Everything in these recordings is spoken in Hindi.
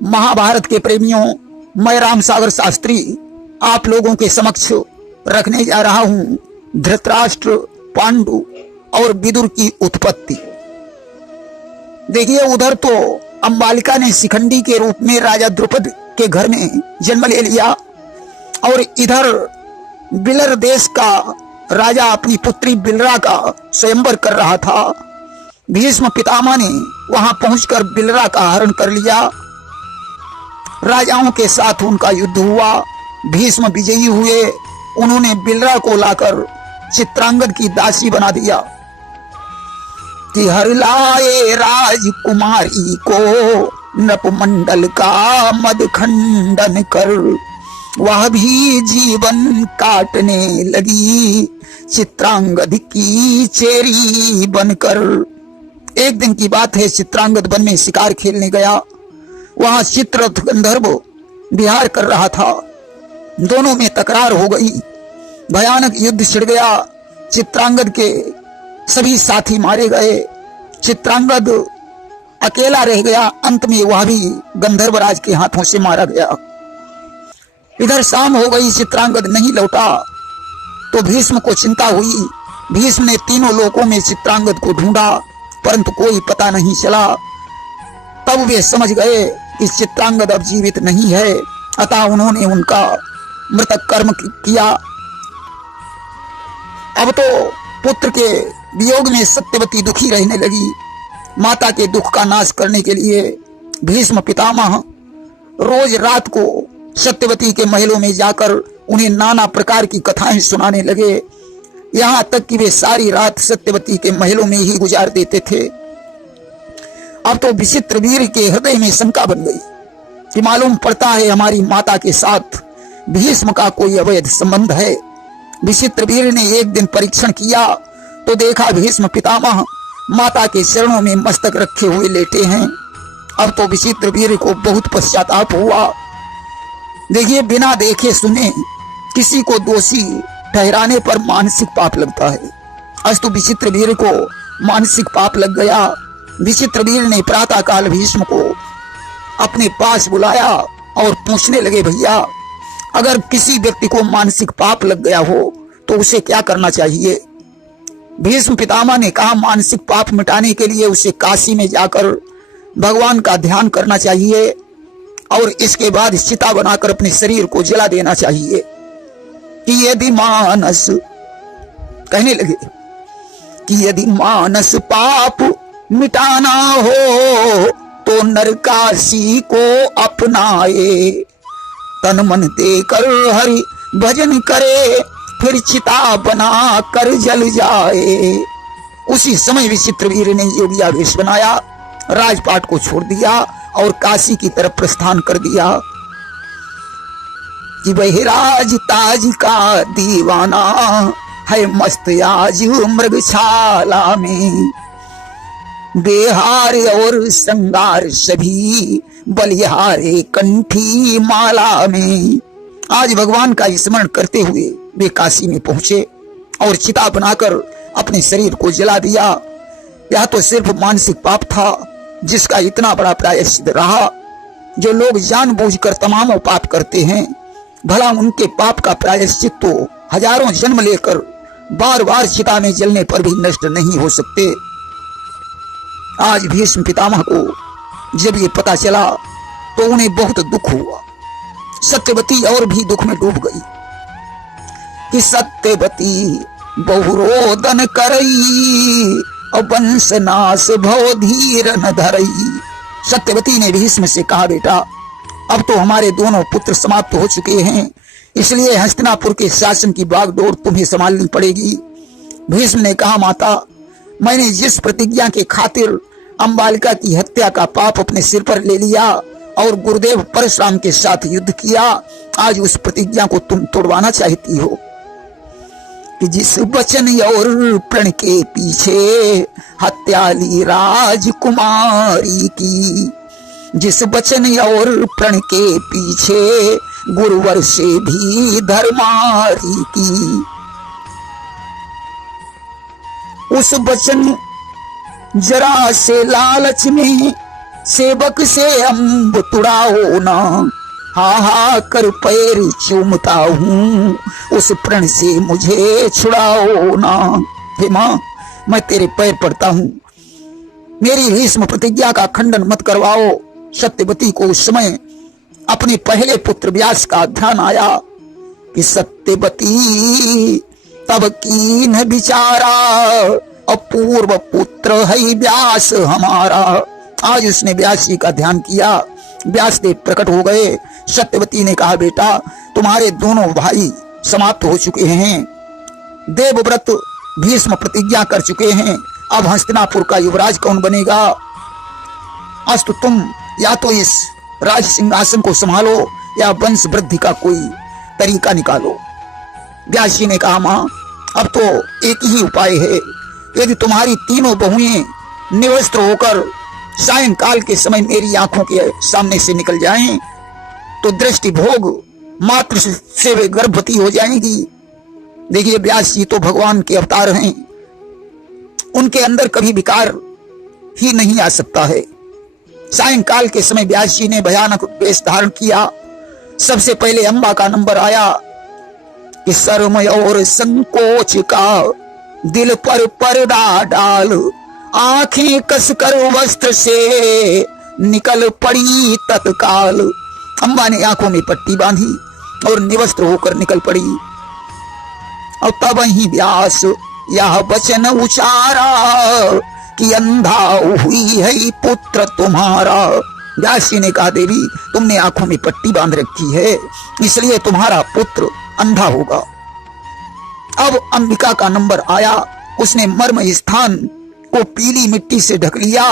महाभारत के प्रेमियों, मैं राम सागर शास्त्री आप लोगों के समक्ष रखने जा रहा हूं धृतराष्ट्र, पांडु और विदुर की उत्पत्ति। देखिए, उधर तो अंबालिका ने शिखंडी के रूप में राजा द्रुपद के घर में जन्म ले लिया और इधर बिलर देश का राजा अपनी पुत्री बिलरा का स्वयंवर कर रहा था। भीष्म पितामह ने वहां पहुंचकर बिलरा का हरण कर लिया। राजाओं के साथ उनका युद्ध हुआ। भीष्म विजयी हुए। उन्होंने बिलरा को लाकर चित्रांगद की दासी बना दिया कि हर लाए राजकुमारी को नपमंडल का मद खंडन कर, वह भी जीवन काटने लगी चित्रांगद की चेरी बनकर। एक दिन की बात है, चित्रांगद वन में शिकार खेलने गया। वहां चित्ररथ गंधर्व विहार कर रहा था। दोनों में तकरार हो गई। भयानक युद्ध छिड़ गया। चित्रांगद के सभी साथी मारे गए। चित्रांगद अकेला रह गया। अंत में वह भी गंधर्वराज के हाथों से मारा गया। इधर शाम हो गई, चित्रांगद नहीं लौटा तो भीष्म को चिंता हुई। भीष्म ने तीनों लोकों में चित्रांगद को ढूंढा परंतु कोई पता नहीं चला। तब वे समझ गए कि चित्रांगद अब जीवित नहीं है, अतः उन्होंने उनका मृतक कर्म किया। अब तो पुत्र के वियोग में सत्यवती दुखी रहने लगी। माता के दुख का नाश करने के लिए भीष्म पितामह रोज रात को सत्यवती के महलों में जाकर उन्हें नाना प्रकार की कथाएं सुनाने लगे। यहाँ तक कि वे सारी रात सत्यवती के महलों में ही गुजार देते थे। अब तो विचित्रवीर के हृदय में शंका बन गई कि मालूम पड़ता है हमारी माता के साथ भीष्म का कोई अवैध संबंध है। विचित्रवीर ने एक दिन परीक्षण किया तो देखा भीष्म पितामह माता के चरणों में मस्तक रखे हुए लेटे हैं। अब तो विचित्रवीर को बहुत पश्चाताप हुआ। देखिए, बिना देखे सुने किसी को दोषी ठहराने पर मानसिक पाप लगता है। अस्तु विचित्रवीर को मानसिक पाप लग गया। विचित्रवीर ने प्रातः काल भीष्म को अपने पास बुलाया और पूछने लगे, भैया, अगर किसी व्यक्ति को मानसिक पाप लग गया हो तो उसे क्या करना चाहिए? भीष्म पितामह ने कहा, मानसिक पाप मिटाने के लिए उसे काशी में जाकर भगवान का ध्यान करना चाहिए और इसके बाद चिता बनाकर अपने शरीर को जला देना चाहिए। कि यदि मानस कहने लगे कि यदि मानस पाप मिटाना हो तो नरकाशी को अपनाए, तन मन देकर हरि भजन करे, फिर चिता बना कर जल जाए। उसी समय विचित्रवीर ने योगियावेश बनाया, राजपाट को छोड़ दिया और काशी की तरफ प्रस्थान कर दिया कि बहिराज ताज का दीवाना है मस्त आज मृगशाला में, बेहार और श्रृंगार सभी बलिहारे कंठी माला में। आज भगवान का स्मरण करते हुए वे काशी में पहुंचे और चिता बनाकर अपने शरीर को जला दिया। यह तो सिर्फ मानसिक पाप था जिसका इतना बड़ा प्रायश्चित रहा। जो लोग जानबूझकर तमाम पाप करते हैं, भला उनके पाप का प्रायश्चित तो हजारों जन्म लेकर बार बार चिता में जलने पर भी नष्ट नहीं हो सकते। आज भीष्म पितामह को जब ये पता चला तो उन्हें बहुत दुख हुआ। सत्यवती और भी दुख में डूब गई कि सत्यवती बहुरोदन करई और वंश नाश भव धीर न धरई। सत्यवती ने भीष्म से कहा, बेटा, अब तो हमारे दोनों पुत्र समाप्त हो चुके हैं, इसलिए हस्तिनापुर के शासन की बागडोर तुम्हें संभालनी पड़ेगी। भीष्म ने कहा, माता, मैंने जिस प्रतिज्ञा के खातिर अंबालिका की हत्या का पाप अपने सिर पर ले लिया और गुरुदेव परशुराम के साथ युद्ध किया, आज उस प्रतिज्ञा को तुम तोड़वाना चाहती हो कि जिस वचन और प्रण के पीछे हत्या ली राजकुमारी की, जिस वचन और प्रण के पीछे गुरुवर से भी धर्मारी की, उस वचन जरा से लालच में सेवक से अम्ब तुड़ाओ ना, हा हा कर पैर चूमता हूँ, उस प्रण से मुझे छुड़ाओ ना। हे माँ, मैं तेरे पैर पड़ता हूँ, मेरी भीष्म प्रतिज्ञा का खंडन मत करवाओ। सत्यवती को उस समय अपने पहले पुत्र व्यास का ध्यान आया कि सत्यवती तब कीन विचारा, अपूर्व पुत्र है व्यास हमारा। आज उसने व्यास जी का ध्यान किया, व्यास देव प्रकट हो गए। सत्यवती ने कहा, बेटा तुम्हारे दोनों भाई समाप्त हो चुके हैं, देवव्रत भीष्म प्रतिज्ञा कर चुके हैं, अब हस्तिनापुर का युवराज कौन बनेगा? अस्तु तुम या तो इस राज सिंहासन को संभालो या वंश वृद्धि का कोई तरीका निकालो। व्यास जी ने कहा, मां अब तो एक ही उपाय है, यदि तुम्हारी तीनों बहुएं निवस्त्र होकर सायंकाल के समय मेरी आंखों के सामने से निकल जाएं, तो दृष्टि भोग मात्र से वे गर्भवती हो जाएंगी। देखिए, व्यास जी तो भगवान के अवतार हैं, उनके अंदर कभी विकार ही नहीं आ सकता है। सायंकाल के समय व्यास जी ने भयानक वेश धारण किया। सबसे पहले अंबा का नंबर आया कि शर्म और संकोच का दिल पर पर्दा डाल, आंखें कसकर वस्त्र से निकल पड़ी तत्काल। अंबा ने आंखों में पट्टी बांधी और निवस्त्र होकर निकल पड़ी। और तब ही व्यास यह वचन उचारा कि अंधा हुई है पुत्र तुम्हारा। व्यास जी ने कहा, देवी तुमने आंखों में पट्टी बांध रखी है, इसलिए तुम्हारा पुत्र अंधा होगा। अब अंबिका का नंबर आया, उसने मर्म स्थान को पीली मिट्टी से ढक लिया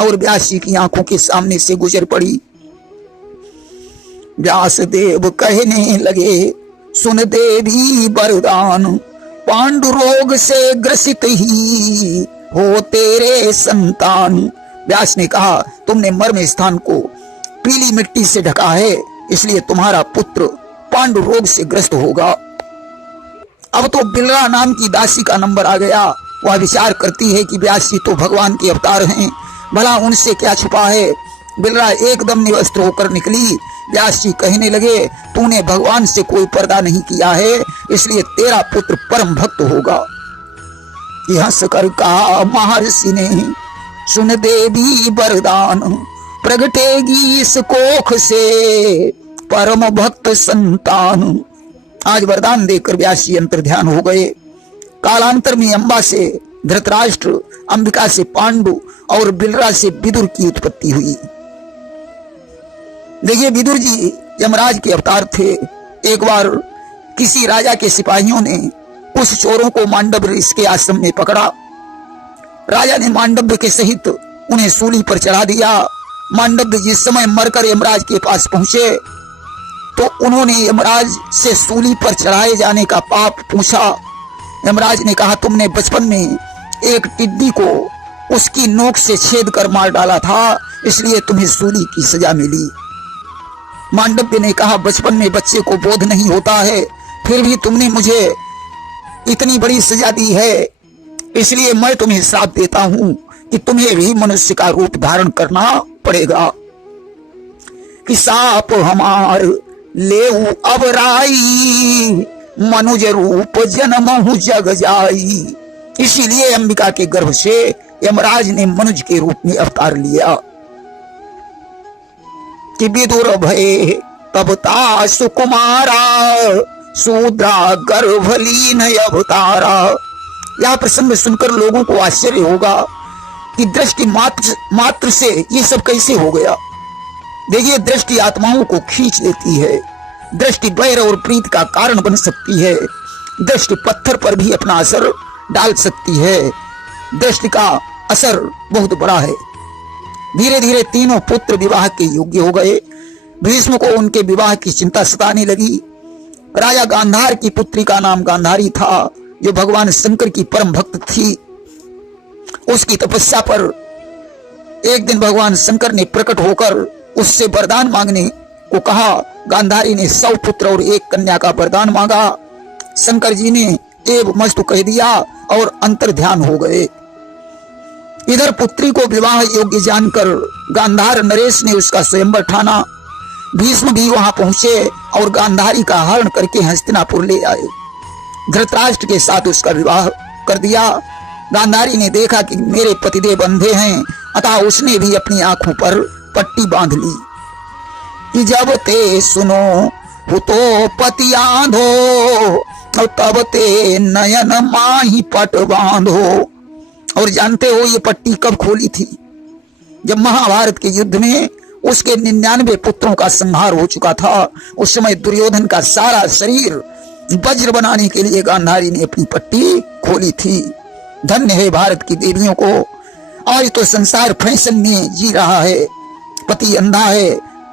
और व्यास जी की आंखों के सामने से गुजर पड़ी। व्यास देव कहने लगे, सुन देवी वरदान, पांडु रोग से ग्रसित ही हो तेरे संतान। व्यास ने कहा, तुमने मर्म स्थान को पीली मिट्टी से ढका है, इसलिए तुम्हारा पुत्र पांडु रोग से ग्रस्त होगा। अब तो बिलरा नाम की दासी का नंबर आ गया। वह विचार करती है कि व्यास जी तो भगवान के अवतार हैं, भला उनसे क्या छुपा है। बिलरा एकदम निवस्त्र होकर निकली। व्यास जी कहने लगे, तूने भगवान से कोई पर्दा नहीं किया है, इसलिए तेरा पुत्र परम भक्त होगा। हंस कर कहा महर्षि ने, सुन देवी वरदान, प्रगटेगी इस कोख से परम भक्त संतान। आज वरदान देकर व्यास जी अंतर्ध्यान हो गए। कालांतर में अंबा से धृतराष्ट्र, अंबिका से पांडु और बिलरा से विदुर की उत्पत्ति हुई। देखिए, विदुर जी यमराज के अवतार थे। एक बार किसी राजा के सिपाहियों ने कुछ चोरों को मांडव्य ऋषि के आश्रम में पकड़ा। राजा ने मांडव्य के सहित उन्हें सूली पर चढ़ा दिया। मांडव्य जिस समय मरकर यमराज के पास पहुंचे तो उन्होंने यमराज से सूली पर चढ़ाए जाने का पाप पूछा। यमराज ने कहा, तुमने बचपन में एक टिड्डी को उसकी नोक से छेद कर मार डाला था, इसलिए तुम्हें सूली की सजा मिली। मांडव्य ने कहा, बचपन में बच्चे को बोध नहीं होता है, फिर भी तुमने मुझे इतनी बड़ी सजा दी है, इसलिए मैं तुम्हें श्राप देता हूं कि तुम्हें भी मनुष्य का रूप धारण करना पड़ेगा। कि साप हमार लेऊ अब राई, मनुज रूप जन्महु जग जाई। इसीलिए अंबिका के गर्भ से यमराज ने मनुज के रूप में अवतार लिया। कि विदुर भय तब ता सुकुमारा, शूद्रा गर्भलीन अवतारा। यह प्रसंग सुनकर लोगों को आश्चर्य होगा कि दृष्टि मात्र से ये सब कैसे हो गया। देखिए, दृष्टि आत्माओं को खींच लेती है, दृष्टि वैर और प्रीत का कारण बन सकती है, दृष्टि पत्थर पर भी अपना असर डाल सकती है। दृष्टि का असर बहुत बड़ा है। धीरे धीरे तीनों पुत्र विवाह के योग्य हो गए। भीष्म को उनके विवाह की चिंता सताने लगी। राजा गांधार की पुत्री का नाम गांधारी था, जो भगवान शंकर की परम भक्त थी। उसकी तपस्या पर एक दिन भगवान शंकर ने प्रकट होकर उससे वरदान मांगने को कहा। गांधारी ने 100 पुत्र और 1 कन्या का वरदान मांगा। शंकर जी ने एव मस्तु कह दिया और अंतर ध्यान हो गए। इधर पुत्री को विवाह योग्य जानकर गांधार नरेश ने उसका स्वयंवर ठाना। भीष्म भी वहां पहुंचे और गांधारी का हरण करके हस्तिनापुर ले आए। धृतराष्ट्र के साथ उसका विवाह कर दिया। गांधारी ने देखा कि मेरे पतिदेव अंधे हैं, अतः उसने भी अपनी आंखों पर पट्टी बांध ली कि जब ते सुनो हो तो पति आंधो तब ते नयन माही पट बांधो। और जानते हो ये पट्टी कब खोली थी? जब महाभारत के युद्ध में उसके 99 पुत्रों का संहार हो चुका था। उस समय दुर्योधन का सारा शरीर वज्र बनाने के लिए गांधारी ने अपनी पट्टी खोली थी। धन्य है भारत की देवियों को। आज तो संसार फैशन में जी रहा है। पति अंधा है,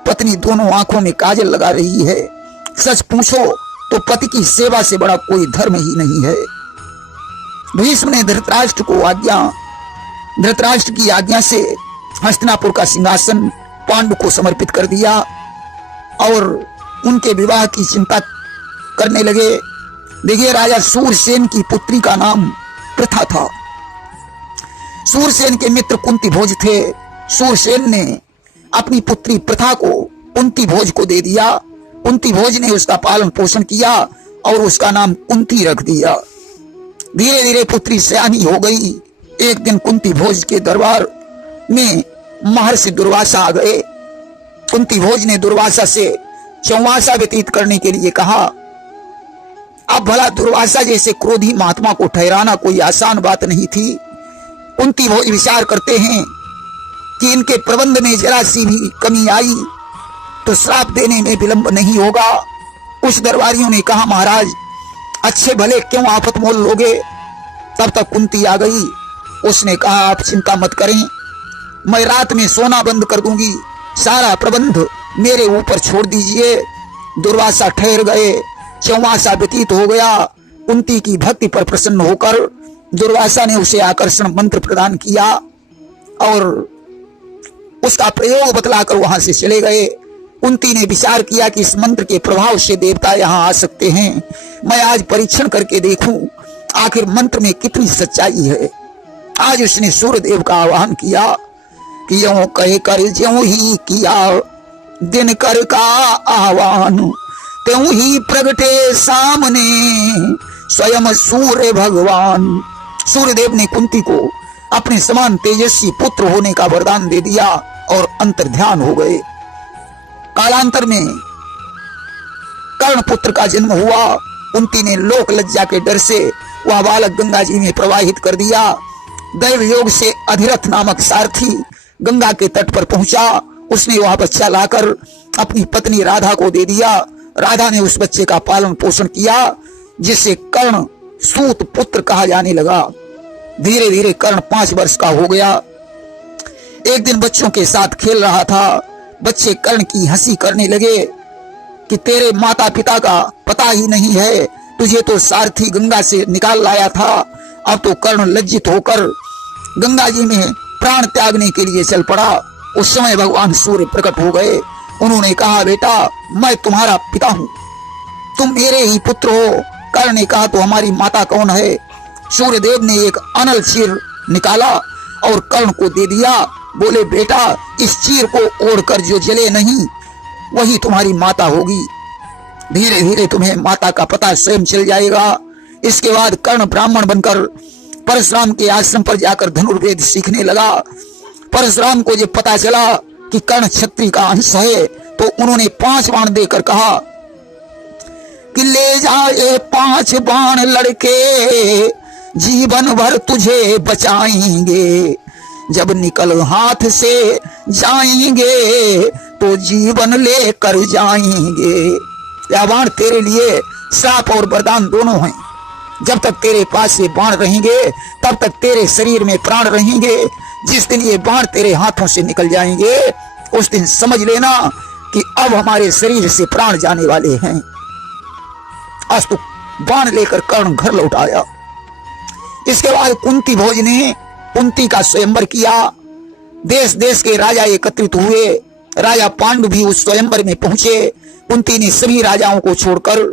पत्नी दोनों आंखों में काजल लगा रही है। सच पूछो तो पति की सेवा से बड़ा कोई धर्म ही नहीं है। भीष्म ने धृतराष्ट्र की आज्ञा से हस्तिनापुर का सिंहासन पांडु को समर्पित कर दिया और उनके विवाह की चिंता करने लगे। देखिए, राजा सूरसेन की पुत्री का नाम प्रथा था। सूरसेन के मित्र कुंती भोज थे। सूरसेन ने अपनी पुत्री प्रथा को कुंती भोज को दे दिया। कुंती भोज ने उसका पालन पोषण किया और उसका नाम कुंती रख दिया। धीरे धीरे पुत्री सयानी हो गई। एक दिन कुंती भोज के दरबार में महर्षि दुर्वासा आ गए। कुंती भोज ने दुर्वासा से चौवासा व्यतीत करने के लिए कहा। अब भला दुर्वासा जैसे क्रोधी महात्मा को ठहराना कोई आसान बात नहीं थी। कुंती भोज विचार करते हैं कि इनके प्रबंध में जरा सी भी कमी आई तो श्राप देने में विलंब नहीं होगा। कुछ दरबारियों ने कहा, महाराज अच्छे भले क्यों आफत मोल लोगे। तब तक कुंती आ गई। उसने कहा, आप चिंता मत करें, मैं रात में सोना बंद कर दूंगी, सारा प्रबंध मेरे ऊपर छोड़ दीजिए। दुर्वासा ठहर गए। चौवासा व्यतीत हो गया। कुंती की भक्ति पर प्रसन्न होकर दुर्वासा ने उसे आकर्षण मंत्र प्रदान किया और उसका प्रयोग बतलाकर वहां से चले गए। कुंती ने विचार किया कि इस मंत्र के प्रभाव से देवता यहाँ आ सकते हैं। मैं आज परीक्षण करके देखूं आखिर मंत्र में कितनी सच्चाई है। आज उसने सूर्यदेव का आह्वान किया कि यों कह कर ज्यों ही किया दिन कर का आह्वान, त्यों ही प्रगटे सामने स्वयं सूर्य भगवान। सूर्यदेव ने कुंती को अपने समान तेजस्वी पुत्र होने का वरदान दे दिया और अंतर्ध्यान हो गए। कालांतर में कर्ण पुत्र का जन्म हुआ। कुंती ने लोक लज्जा के डर से वह बालक गंगा जी में प्रवाहित कर दिया। दैव योग से अधिरथ नामक सारथी गंगा के तट पर पहुंचा। उसने वह बच्चा लाकर अपनी पत्नी राधा को दे दिया। राधा ने उस बच्चे का पालन पोषण किया, जिससे कर्ण सूत पुत्र कहा जाने लगा। धीरे धीरे कर्ण 5 वर्ष का हो गया। एक दिन बच्चों के साथ खेल रहा था। बच्चे कर्ण की हंसी करने लगे कि तेरे माता पिता का पता ही नहीं है, तुझे तो सारथी गंगा से निकाल लाया था। अब तो कर्ण लज्जित होकर गंगा जी में प्राण त्यागने के लिए चल पड़ा। उस समय भगवान सूर्य प्रकट हो गए। उन्होंने कहा, बेटा मैं तुम्हारा पिता हूं, तुम मेरे ही पुत्र हो। कर्ण ने कहा, तो हमारी माता कौन है? सूर्यदेव ने एक अनल चीर निकाला और कर्ण को दे दिया। बोले, बेटा इस चीर को ओढ़कर जो जले नहीं वही तुम्हारी माता होगी। धीरे धीरे तुम्हें माता का पता स्वयं चल जाएगा। इसके बाद कर्ण ब्राह्मण बनकर परशुराम के आश्रम पर जाकर धनुर्वेद सीखने लगा। परशुराम को जब पता चला कि कर्ण क्षत्रिय का अंश है तो उन्होंने 5 बाण देकर कहा कि ले जाए 5 बाण लड़के, जीवन भर तुझे बचाएंगे। जब निकल हाथ से जाएंगे तो जीवन लेकर जाएंगे। यह बाण तेरे लिए श्राप और वरदान दोनों हैं। जब तक तेरे पास ये बाण रहेंगे तब तक तेरे शरीर में प्राण रहेंगे। जिस दिन ये बाण तेरे हाथों से निकल जाएंगे उस दिन समझ लेना कि अब हमारे शरीर से प्राण जाने वाले हैं। आज तो बाण लेकर कर्ण घर लौट आया। इसके बाद कुंती भोज ने कुंती का स्वयंवर किया। देश देश के राजा एकत्रित हुए। राजा पांडु भी उस स्वयंवर में पहुंचे। कुंती ने सभी राजाओं को छोड़कर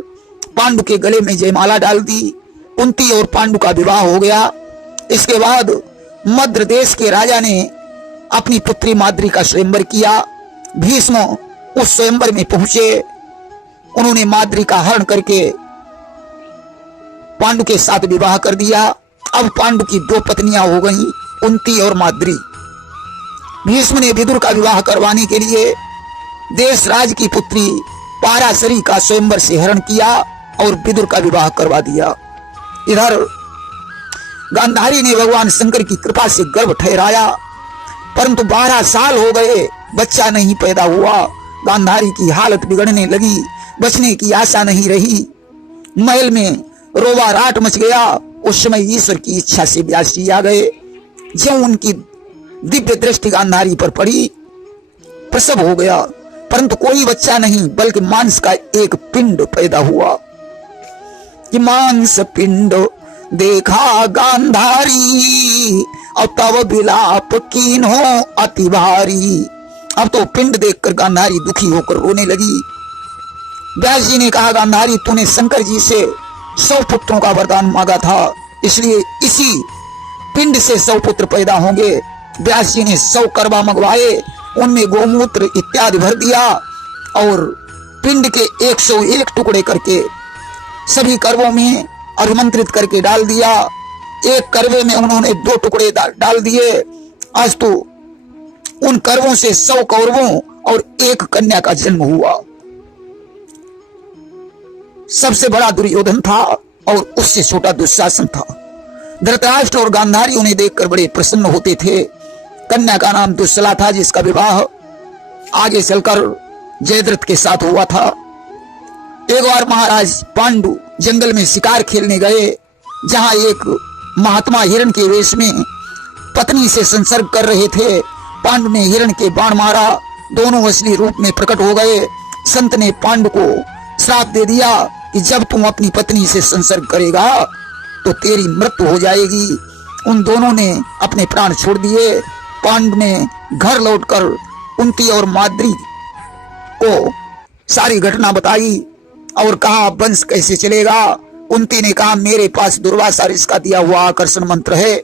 पांडु के गले में जयमाला डाल दी। कुंती और पांडु का विवाह हो गया। इसके बाद मद्र देश के राजा ने अपनी पुत्री माद्री का स्वयंवर किया। भीष्म उस स्वयंवर में पहुंचे। उन्होंने माद्री का हरण करके पांडु के साथ विवाह कर दिया। अब पांडु की दो पत्नियां हो गईं, कुंती और माद्री। भीष्म ने विदुर का विवाह करवाने के लिए देशराज की पुत्री पाराशरी का स्वयंवर से हरण किया और विदुर का विवाह करवा दिया। इधर गांधारी ने भगवान शंकर की कृपा से गर्भ ठहराया, परंतु 12 साल हो गए, बच्चा नहीं पैदा हुआ। गांधारी की हालत बिगड़ने लगी, बचने की आशा नहीं रही। महल में रोवा राट मच गया। उस समय ईश्वर की इच्छा से व्यास जी आ गए। ज्यों उनकी दिव्य दृष्टि गांधारी पर पड़ी, प्रसव हो गया, परंतु कोई बच्चा नहीं, बल्कि मांस का एक पिंड पैदा हुआ। कि मांस पिंड देखा गांधारी, और तब विलाप कीन्हो अति भारी। अब तो पिंड देखकर गांधारी दुखी होकर रोने लगी। व्यास जी ने कहा, गांधारी, तूने शंकर जी से 100 पुत्रों का वरदान मांगा था, इसलिए इसी पिंड से 100 पुत्र पैदा होंगे। व्यास जी ने 100 करवा मंगवाए, उनमें गोमूत्र इत्यादि भर दिया और पिंड के 101 टुकड़े करके सभी करवों में अभिमंत्रित करके डाल दिया। एक करवे में उन्होंने 2 टुकड़े डाल दिए। आज तो उन करवों से 100 कौरवों और 1 कन्या का जन्म हुआ। सबसे बड़ा दुर्योधन था और उससे छोटा दुशासन था। धृतराष्ट्र और गांधारी उन्हें देखकर बड़े प्रसन्न होते थे। कन्या का नाम दुश्शला था, जिसका विवाह आगे चलकर जयद्रथ के साथ हुआ था। एक बार महाराज पांडु जंगल में शिकार खेलने गए, जहां एक महात्मा हिरण के वेश में पत्नी से संसर्ग कर रहे थे। पांडु ने हिरण के बाण मारा, दोनों असली रूप में प्रकट हो गए। संत ने पांडु को श्राप दे दिया कि जब तुम अपनी पत्नी से संसर्ग करेगा तो तेरी मृत्यु हो जाएगी। उन दोनों ने अपने प्राण छोड़ दिए। पांडु ने घर लौटकर कुंती और माद्री को सारी घटना बताई और कहा, वंश कैसे चलेगा। कुंती ने कहा, मेरे पास दुर्वासा ऋषि का दिया हुआ आकर्षण मंत्र है,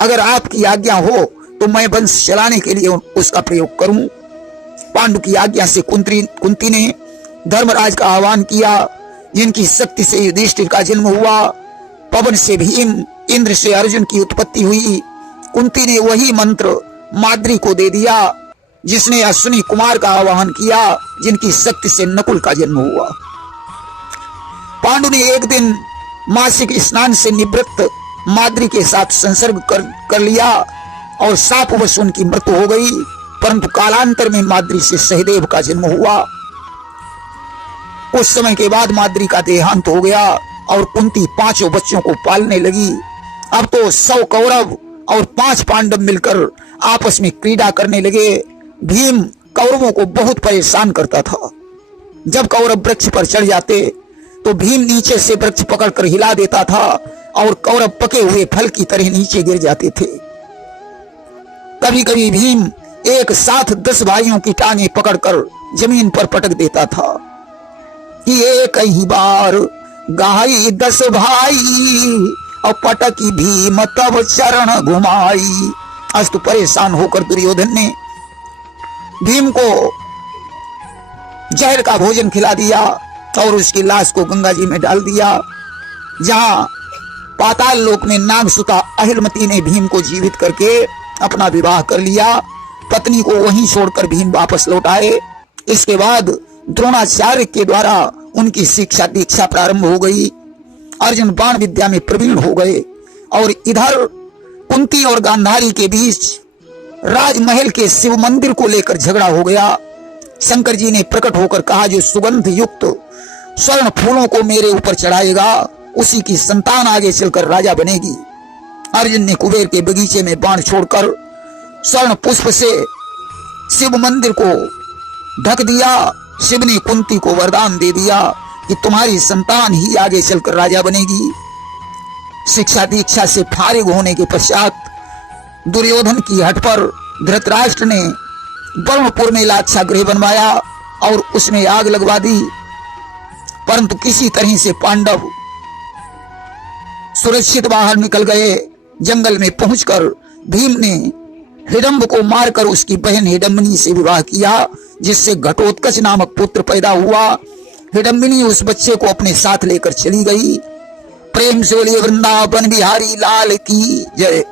अगर आपकी आज्ञा हो तो मैं वंश चलाने के लिए उसका प्रयोग करूं। पांडु की आज्ञा से कुंती ने धर्मराज का आह्वान किया, जिनकी शक्ति से युधिष्ठिर का जन्म हुआ। पवन से भीम, इंद्र से अर्जुन की उत्पत्ति हुई। कुंती ने वही मंत्र माद्री को दे दिया, जिसने अश्विनी कुमार का आवाहन किया, जिनकी शक्ति से नकुल का जन्म हुआ। पांडु ने एक दिन मासिक स्नान से निवृत्त माद्री के साथ संसर्ग कर लिया और शापवश उनकी मृत्यु हो गई। परंतु कालांतर में माद्री से सहदेव का जन्म हुआ। कुछ समय के बाद माद्री का देहांत हो गया और कुंती 5 बच्चों को पालने लगी। अब तो 100 कौरव और 5 पांडव मिलकर आपस में क्रीड़ा करने लगे। भीम कौरवों को बहुत परेशान करता था। जब कौरव वृक्ष पर चढ़ जाते तो भीम नीचे से वृक्ष पकड़कर हिला देता था और कौरव पके हुए फल की तरह नीचे गिर जाते थे। कभी कभी भीम एक साथ 10 भाइयों की टांगे पकड़कर जमीन पर पटक देता था कि एक ही बार गाई 10 भाई और पटकी भीम तब चरण घुमाई। आज तो परेशान होकर दुर्योधन ने भीम को जहर का भोजन खिला दिया और उसकी लाश को गंगा जी में डाल दिया। जहां पाताल लोक में नागसुता अहिलमती ने भीम को जीवित करके अपना विवाह कर लिया। पत्नी को वहीं छोड़कर भीम वापस लौट आए। इसके बाद द्रोणाचार्य के द्वारा उनकी शिक्षा दीक्षा प्रारंभ हो गई। अर्जुन बाण विद्या में प्रवीण हो गए और इधर कुंती और गांधारी के बीच राजमहल के शिव मंदिर को लेकर झगड़ा हो गया। शंकर जी ने प्रकट होकर कहा, जो सुगंध युक्त स्वर्ण फूलों को मेरे ऊपर चढ़ाएगा उसी की संतान आगे चलकर राजा बनेगी। अर्जुन ने कुबेर के बगीचे में बाण छोड़कर स्वर्ण पुष्प से शिव मंदिर को ढक दिया। शिव ने कुंती को वरदान दे दिया कि तुम्हारी संतान ही आगे चलकर राजा बनेगी। शिक्षा दीक्षा से फारिग होने के पश्चात दुर्योधन की हट पर धृतराष्ट्र ने ब्रह्मपुर में लाक्षा गृह बनवाया और उसमें आग लगवा दी। परंतु किसी तरह से पांडव सुरक्षित बाहर निकल गए। जंगल में पहुंचकर भीम ने हिडम्ब को मारकर उसकी बहन हिडम्बिनी से विवाह किया, जिससे घटोत्कच नामक पुत्र पैदा हुआ। हिडम्बिनी उस बच्चे को अपने साथ लेकर चली गई। प्रेम से बोलिए वृंदावन बिहारी लाल की जय।